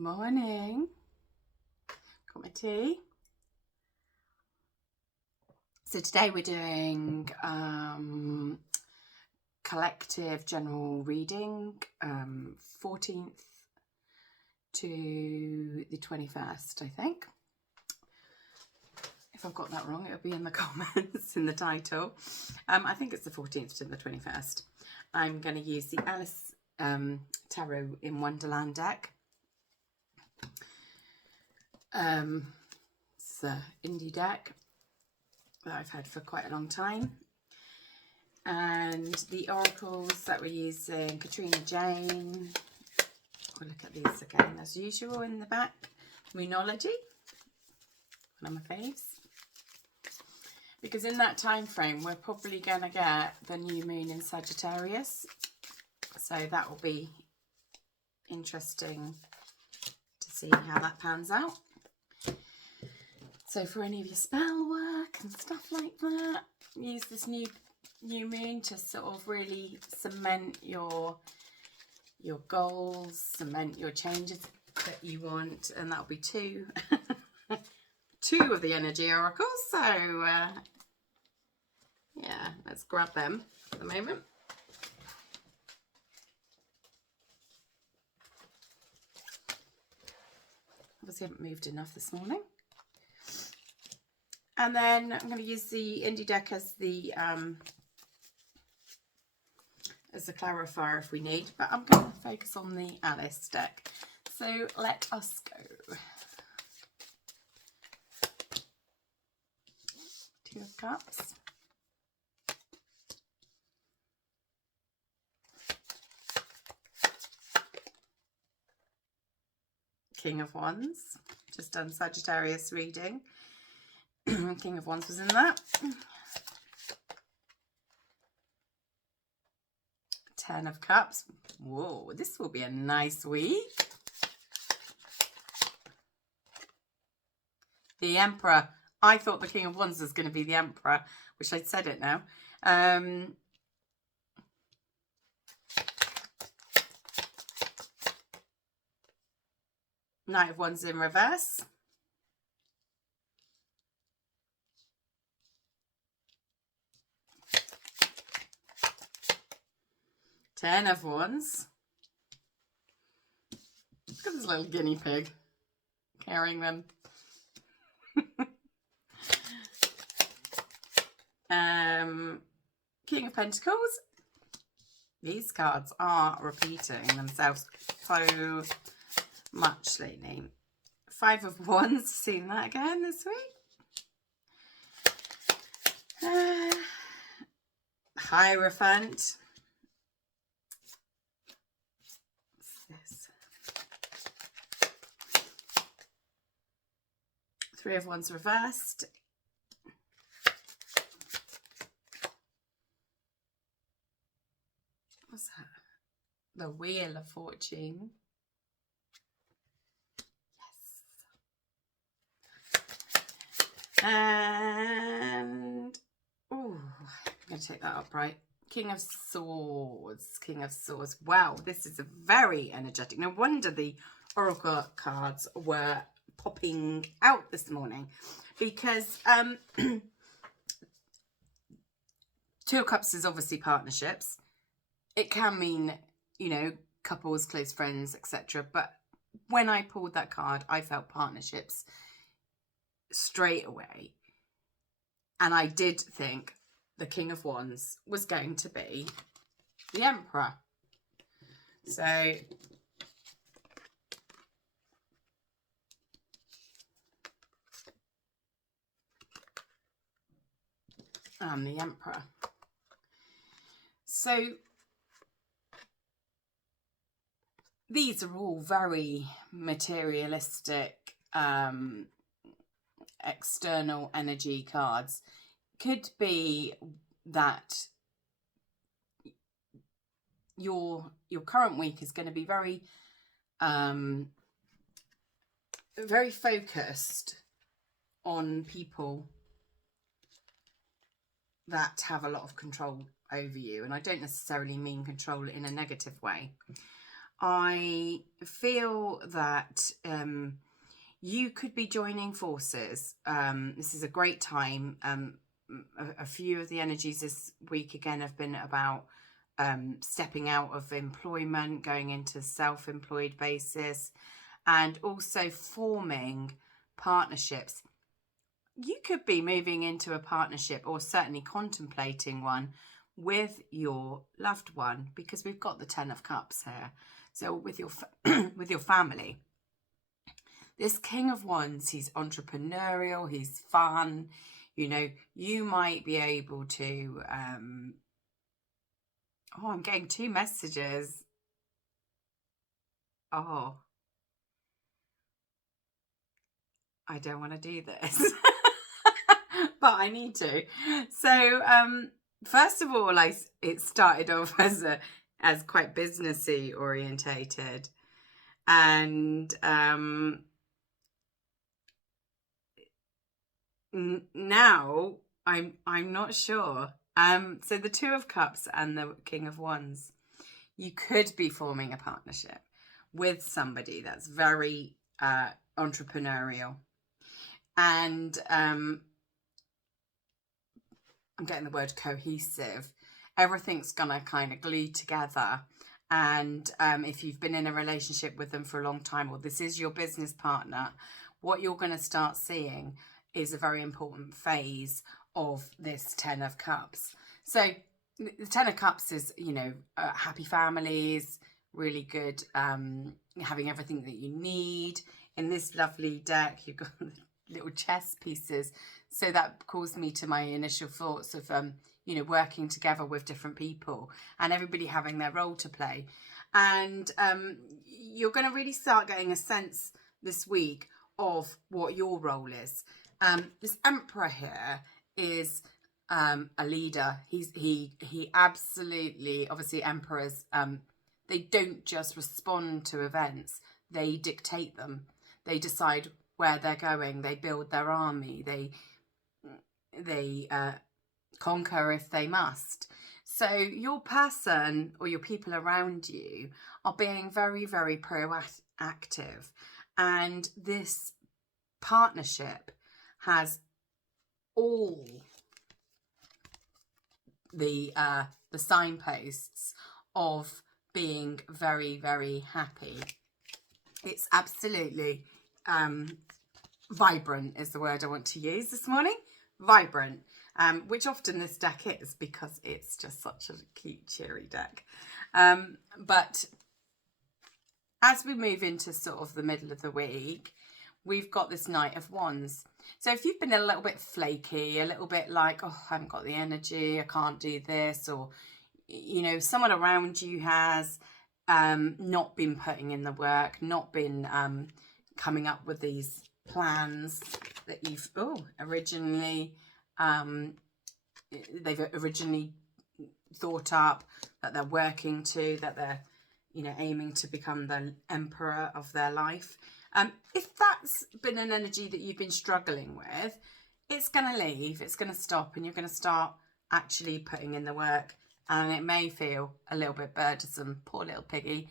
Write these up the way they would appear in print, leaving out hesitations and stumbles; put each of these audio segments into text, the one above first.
Morning. Got my tea. So today we're doing collective general reading, 14th to the 21st, I think. If I've got that wrong, it'll be in the comments in the title. I think it's the 14th to the 21st. I'm going to use the Alice Tarot in Wonderland deck. It's an indie deck that I've had for quite a long time. And the oracles that we're using, Katrina Jane. We'll look at these again as usual in the back. Moonology, one of my faves. Because in that time frame, we're probably going to get the new moon in Sagittarius. So that will be interesting to see how that pans out. So for any of your spell work and stuff like that, use this new moon to sort of really cement your goals, cement your changes that you want, and that'll be two of the energy oracles. So yeah, let's grab them for the moment. Obviously haven't moved enough this morning. And then I'm going to use the indie deck as the clarifier if we need, but I'm going to focus on the Alice deck. So let us go. Two of Cups. King of Wands. Just done Sagittarius reading. King of Wands was in that. 10 of Cups. Whoa, this will be a nice week. The Emperor. I thought the King of Wands was going to be the Emperor. Wish I'd said it now. Knight of Wands in reverse. Ten of Wands. Look at this little guinea pig carrying them. King of Pentacles. These cards are repeating themselves so much lately. Five of Wands. Seen that again this week. Hierophant. Three of Wands reversed. What's that? The Wheel of Fortune. Yes. And oh, I'm going to take that upright. King of Swords. King of Swords. Wow, this is a very energetic. No wonder the oracle cards were popping out this morning, because Two of Cups is obviously partnerships. It can mean, you know, couples, close friends, etc. But when I pulled that card, I felt partnerships straight away. And I did think the King of Wands was going to be the Emperor. So I'm the Emperor. So these are all very materialistic, external energy cards. Could be that your current week is going to be very very focused on people that have a lot of control over you. And I don't necessarily mean control in a negative way. I feel that you could be joining forces. This is a great time. A few of the energies this week again have been about stepping out of employment, going into self-employed basis, and also forming partnerships. You could be moving into a partnership, or certainly contemplating one, with your loved one, because we've got the 10 of Cups here. So with your with your family, this King of Wands, he's entrepreneurial, he's fun. You know, you might be able to oh, I'm getting 2 messages. Oh, I don't want to do this. But I need to. So first of all, it started off as quite businessy orientated, and now I'm not sure. So the 2 of Cups and the King of Wands, you could be forming a partnership with somebody that's very entrepreneurial, and I'm getting the word cohesive. Everything's gonna kind of glue together. And if you've been in a relationship with them for a long time, or this is your business partner, what you're going to start seeing is a very important phase of this 10 of Cups. So the 10 of Cups is, you know, happy families, really good, having everything that you need. In this lovely deck, you've got little chess pieces. So that caused me to my initial thoughts of, you know, working together with different people and everybody having their role to play. And you're going to really start getting a sense this week of what your role is. This Emperor here is a leader. He absolutely, obviously Emperors, they don't just respond to events, they dictate them. They decide where they're going, they build their army, they conquer if they must. So your person or your people around you are being very, very proactive, and this partnership has all the signposts of being very, very happy. It's absolutely vibrant is the word I want to use this morning. Vibrant. Which often this deck is, because it's just such a cute, cheery deck. But as we move into sort of the middle of the week, we've got this Knight of Wands. So if you've been a little bit flaky, a little bit like, oh, I haven't got the energy, I can't do this, or, you know, someone around you has not been putting in the work, not been coming up with these plans that you've originally they've originally thought up, that they're working to, that they're, you know, aiming to become the emperor of their life. If that's been an energy that you've been struggling with, it's going to leave, it's going to stop, and you're going to start actually putting in the work. And it may feel a little bit burdensome. Poor little piggy,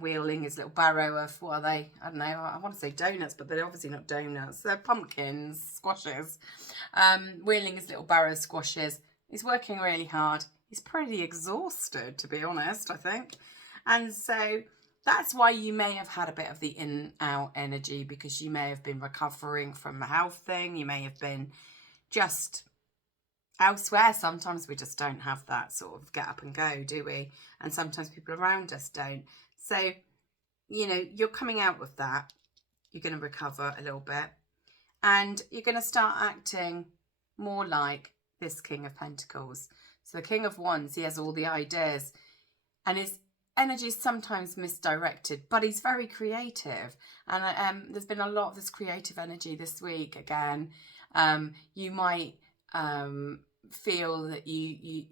wheeling his little barrow of, what are they? I don't know, I want to say donuts, but they're obviously not donuts. They're pumpkins, squashes. Wheeling his little barrow of squashes. He's working really hard. He's pretty exhausted, to be honest, I think. And so that's why you may have had a bit of the in-out energy, because you may have been recovering from a health thing. You may have been just elsewhere. Sometimes we just don't have that sort of get up and go, do we? And sometimes people around us don't. So, you know, you're coming out with that. You're going to recover a little bit. And you're going to start acting more like this King of Pentacles. So the King of Wands, he has all the ideas. And his energy is sometimes misdirected, but he's very creative. And there's been a lot of this creative energy this week again. You might feel that you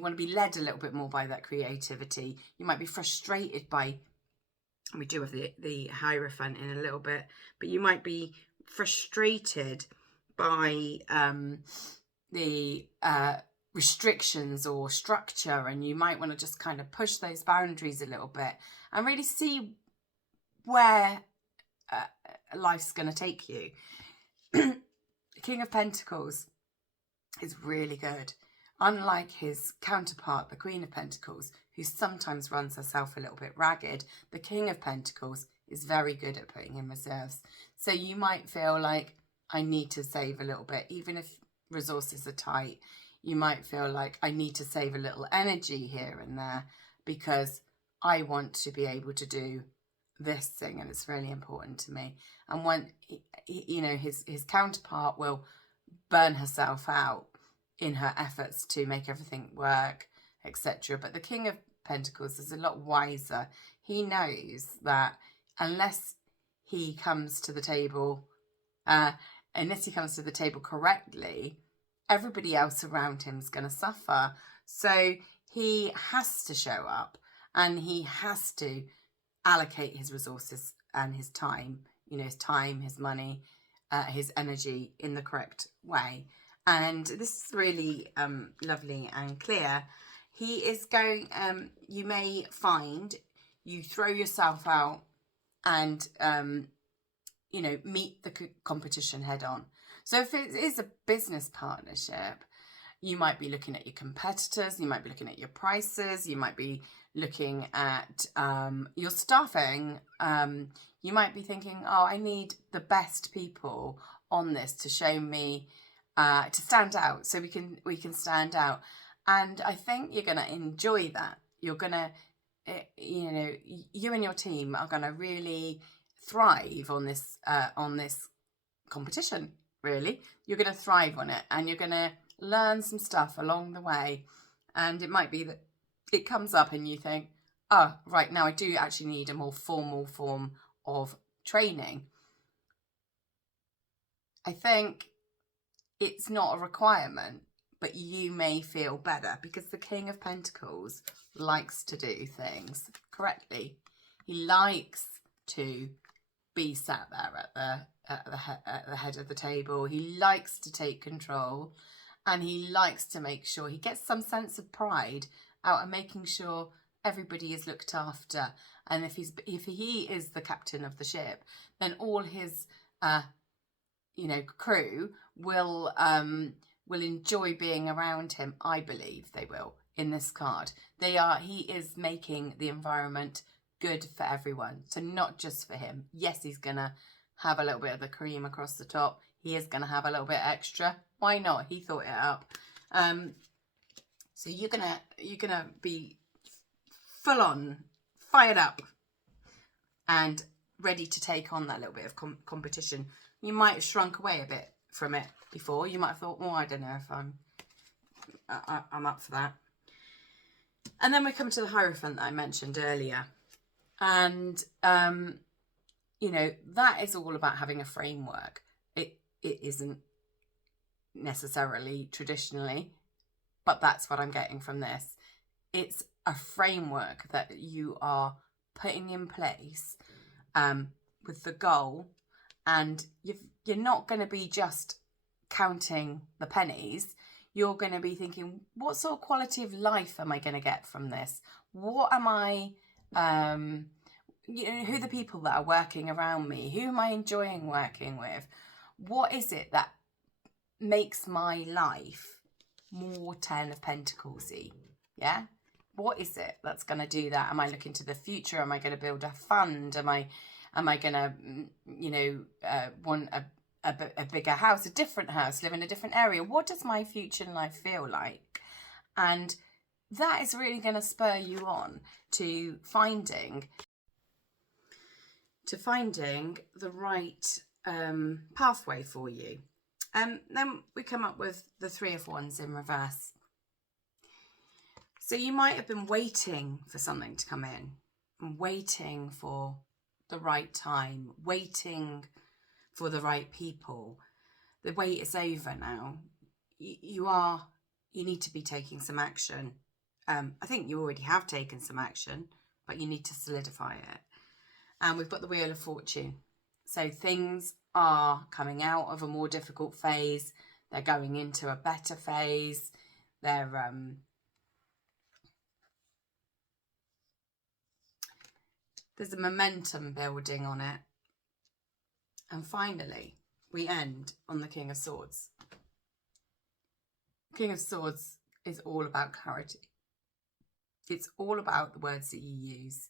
want to be led a little bit more by that creativity. You might be frustrated by, we do have the Hierophant in a little bit, but you might be frustrated by the restrictions or structure, and you might want to just kind of push those boundaries a little bit and really see where life's going to take you. The King of Pentacles is really good. Unlike his counterpart, the Queen of Pentacles, who sometimes runs herself a little bit ragged, the King of Pentacles is very good at putting in reserves. So you might feel like, I need to save a little bit, even if resources are tight. You might feel like, I need to save a little energy here and there because I want to be able to do this thing and it's really important to me. And when, you know, his counterpart will burn herself out in her efforts to make everything work, etc. But the King of Pentacles is a lot wiser. He knows that unless he comes to the table, correctly, everybody else around him is going to suffer. So he has to show up and he has to allocate his resources and his time, you know, his time, his money, his energy in the correct way. And this is really lovely and clear. He is going, you may find you throw yourself out and, you know, meet the competition head on. So if it is a business partnership, you might be looking at your competitors, you might be looking at your prices, you might be looking at your staffing. You might be thinking, oh, I need the best people on this to show me, to stand out, so we can stand out. And I think you're going to enjoy that. You're going to, you know, you and your team are going to really thrive on this competition. Really, you're going to thrive on it, and you're going to learn some stuff along the way. And it might be that it comes up and you think, oh, right, now I do actually need a more formal form of training. I think it's not a requirement, but you may feel better because the King of Pentacles likes to do things correctly. He likes to be sat there at the head of the table. He likes to take control, and he likes to make sure he gets some sense of pride out of making sure everybody is looked after. And if he is the captain of the ship, then all his you know, crew will enjoy being around him. I believe they will in this card. He is making the environment good for everyone. So not just for him. Yes, he's gonna have a little bit of the cream across the top. He is gonna have a little bit extra. Why not? He thought it up. So you're gonna be full on, fired up, and ready to take on that little bit of competition. You might have shrunk away a bit from it before. You might have thought, oh, I don't know if I'm up for that. And then we come to the Hierophant that I mentioned earlier. And, you know, that is all about having a framework. It isn't necessarily traditionally, but that's what I'm getting from this. It's a framework that you are putting in place with the goal, and you're not going to be just counting the pennies. You're going to be thinking, what sort of quality of life am I going to get from this? What am I, you know, who are the people that are working around me? Who am I enjoying working with? What is it that makes my life more 10 of Pentacles-y? Yeah? What is it that's going to do that? Am I looking to the future? Am I going to build a fund? Am I going to, you know, want a bigger house, a different house, live in a different area? What does my future in life feel like? And that is really going to spur you on to finding the right pathway for you. Then we come up with the Three of Wands in reverse. So you might have been waiting for something to come in, waiting for the right time, waiting for the right people. The wait is over now. You need to be taking some action. I think you already have taken some action, but you need to solidify it. And we've got the Wheel of Fortune. So things are coming out of a more difficult phase. They're going into a better phase. there's a momentum building on it. And finally, we end on the King of Swords. King of Swords is all about clarity. It's all about the words that you use.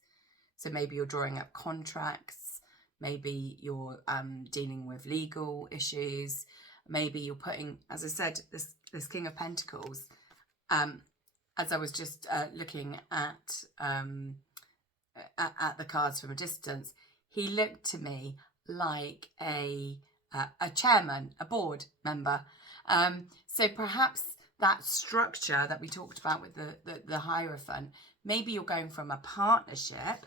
So maybe you're drawing up contracts, maybe you're dealing with legal issues, maybe you're putting, as I said, this King of Pentacles, as I was just looking at the cards from a distance, he looked to me like a chairman, a board member. So perhaps that structure that we talked about with the Hierophant, maybe you're going from a partnership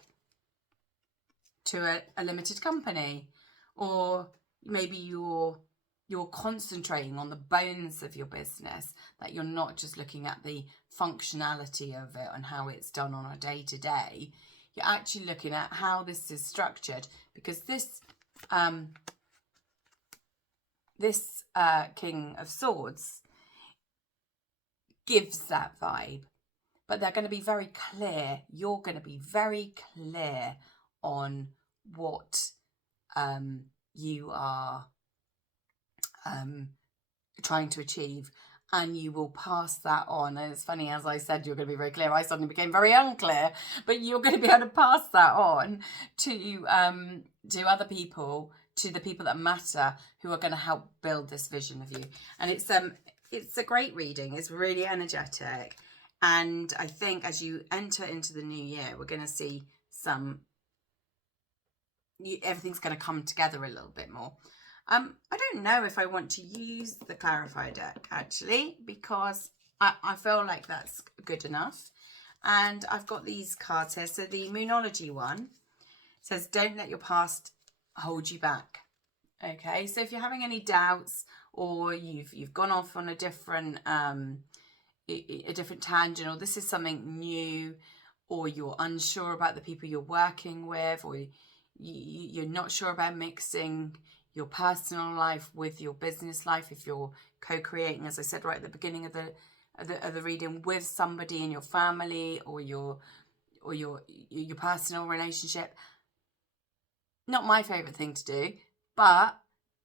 to a limited company, or maybe you're concentrating on the bones of your business, that you're not just looking at the functionality of it and how it's done on a day-to-day. You're actually looking at how this is structured, because this King of Swords gives that vibe, but they're going to be very clear. You're going to be very clear on what you are trying to achieve, and you will pass that on. And it's funny, as I said, you're going to be very clear. I suddenly became very unclear, but you're going to be able to pass that on to other people, to the people that matter, who are going to help build this vision of you. And it's a great reading. It's really energetic. And I think as you enter into the new year, we're going to see everything's going to come together a little bit more. I don't know if I want to use the Clarifier deck, actually, because I feel like that's good enough. And I've got these cards here. So the Moonology one says, don't let your past hold you back. Okay, so if you're having any doubts, or you've gone off on a different tangent, or this is something new, or you're unsure about the people you're working with, or you're not sure about mixing your personal life with your business life, if you're co-creating, as I said right at the beginning of the reading, with somebody in your family or your personal relationship. Not my favourite thing to do, but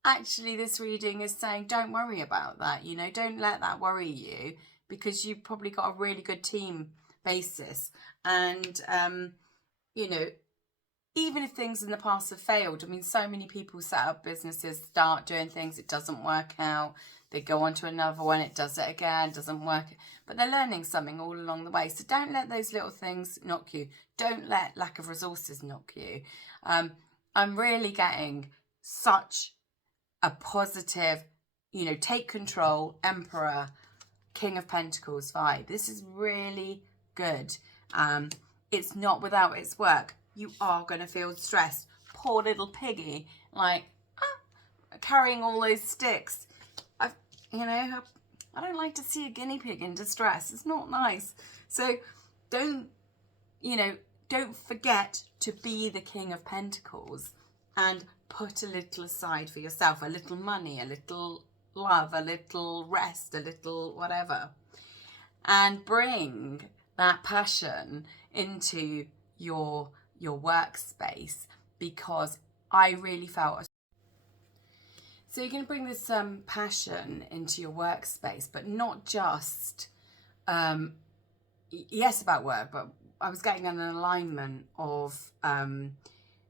actually this reading is saying don't worry about that. You know, don't let that worry you, because you've probably got a really good team basis. And, you know, even if things in the past have failed, I mean, so many people set up businesses, start doing things, it doesn't work out. They go on to another one, it does it again, doesn't work. But they're learning something all along the way. So don't let those little things knock you. Don't let lack of resources knock you. I'm really getting such a positive, you know, take control, Emperor, King of Pentacles vibe. This is really good. It's not without its work. You are going to feel stressed. Poor little piggy, like carrying all those sticks. I don't like to see a guinea pig in distress. It's not nice. So don't forget to be the King of Pentacles and put a little aside for yourself, a little money, a little love, a little rest, a little whatever, and bring that passion into your workspace, because I really felt. So you're going to bring this passion into your workspace, but not just yes about work, but I was getting an alignment of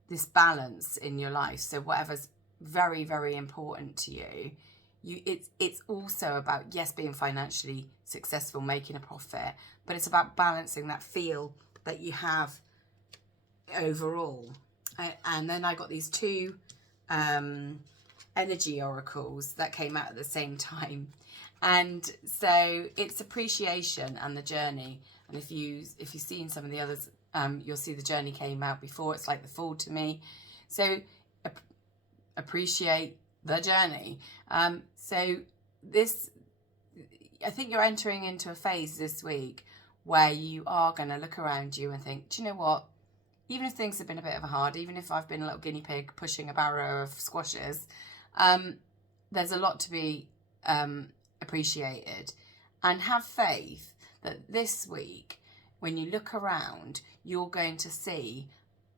this balance in your life. So whatever's very, very important to you, it's also about, yes, being financially successful, making a profit, but it's about balancing that feel that you have overall. And then I got these two energy oracles that came out at the same time, and so it's appreciation and the journey. And if you've seen some of the others, you'll see the journey came out before. It's like the Fool to me. So appreciate the journey. So this, I think you're entering into a phase this week where you are going to look around you and think, do you know what? Even if things have been a bit of a hard, even if I've been a little guinea pig pushing a barrow of squashes, there's a lot to be appreciated. and have faith that this week, when you look around, you're going to see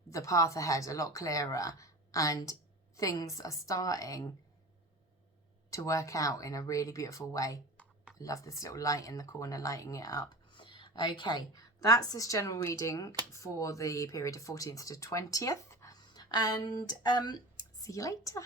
the path ahead a lot clearer, and things are starting to work out in a really beautiful way. I love this little light in the corner lighting it up. Okay, that's this general reading for the period of 14th to 20th, and see you later.